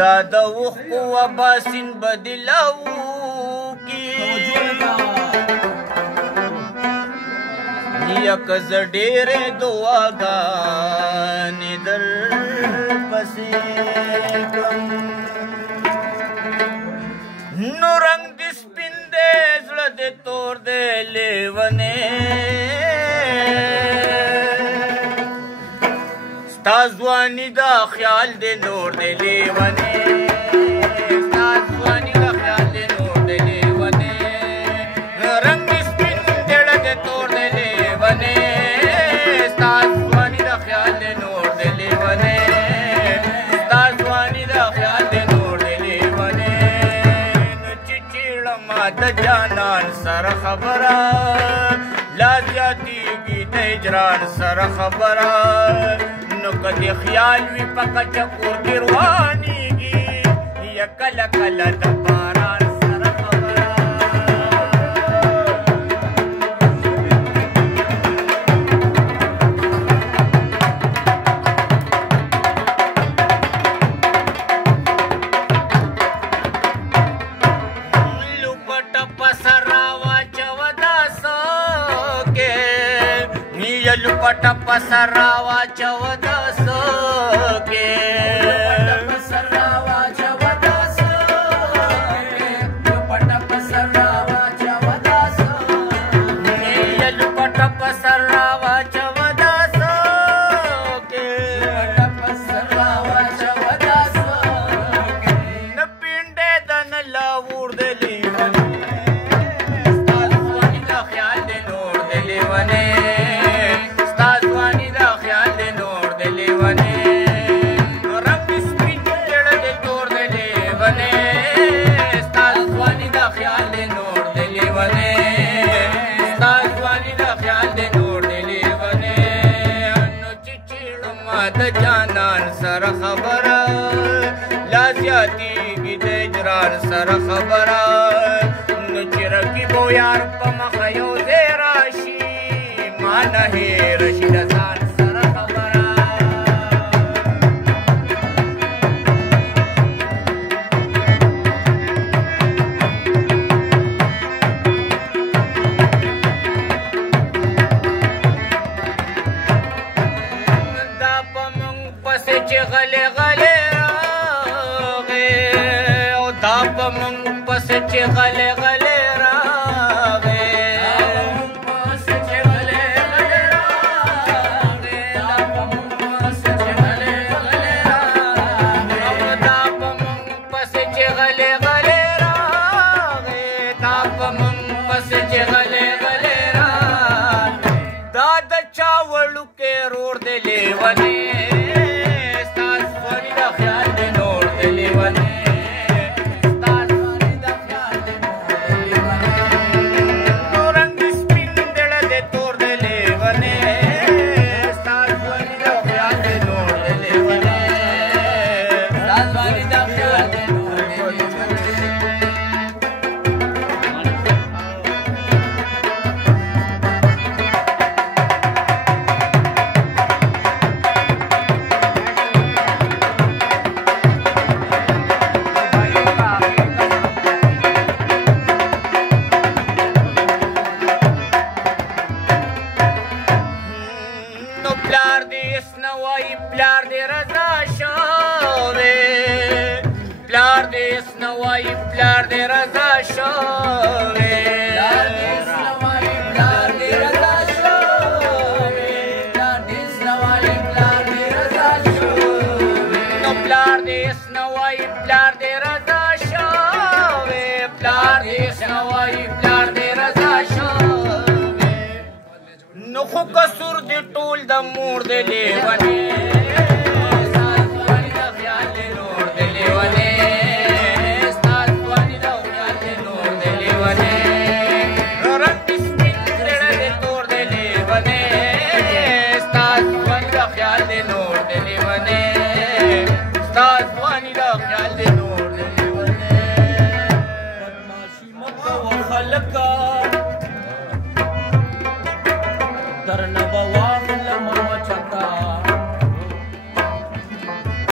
دا د اوښکو وباسین بدلوکي یک زه ډېرې دعاګانې در پسې کړم نو رنګ دې سپین دی زړه دې تور دی لیونې ستا ځواني دا خیال دې نور دی لیونې ستا ځواني دا خیال دې نور دی لیونې رنګ دې سپین دی زړه دې تور دی لیونې ستا ځواني دا خیال دې نور دی لیونې ستا ځواني دا خیال دې نور دی لیونې نو چې چیړم د جانان سره خبره لا زیاتېږي د هجران سره خبره نو که دې خیال وي په کچه کور کې روانېږي یا کله کله د باران سره خبره لوپټه په سر راواچوه داسکې لوپټه په سر راواچوه داسکې د جانان سره خبره لا زیاتېږي د هجران سره خبره نو چې رقیب و یار په مخه یو ځای راشي ما نه هېره شي د ځان سره خبره چې غلې غلې راغې او دا په موږ پسې چې غلې غلې راغې دا په موږ پسې چې غلې غلې راغې دا په موږ پسې چې غلې غلې راغې دا د چا وړوکې رور دی لیونې پلار دې اسنه وایي پلار دې رضا شوې پلار دې اسنه وایي پلار دې رضا شوې نو پلار دې اسنه وایي پلار دې رضا شوې پلار دې اسنه وایي پلار دې رضا شوې نو خو قصور دې ټول د مور دې لیونې در نبوار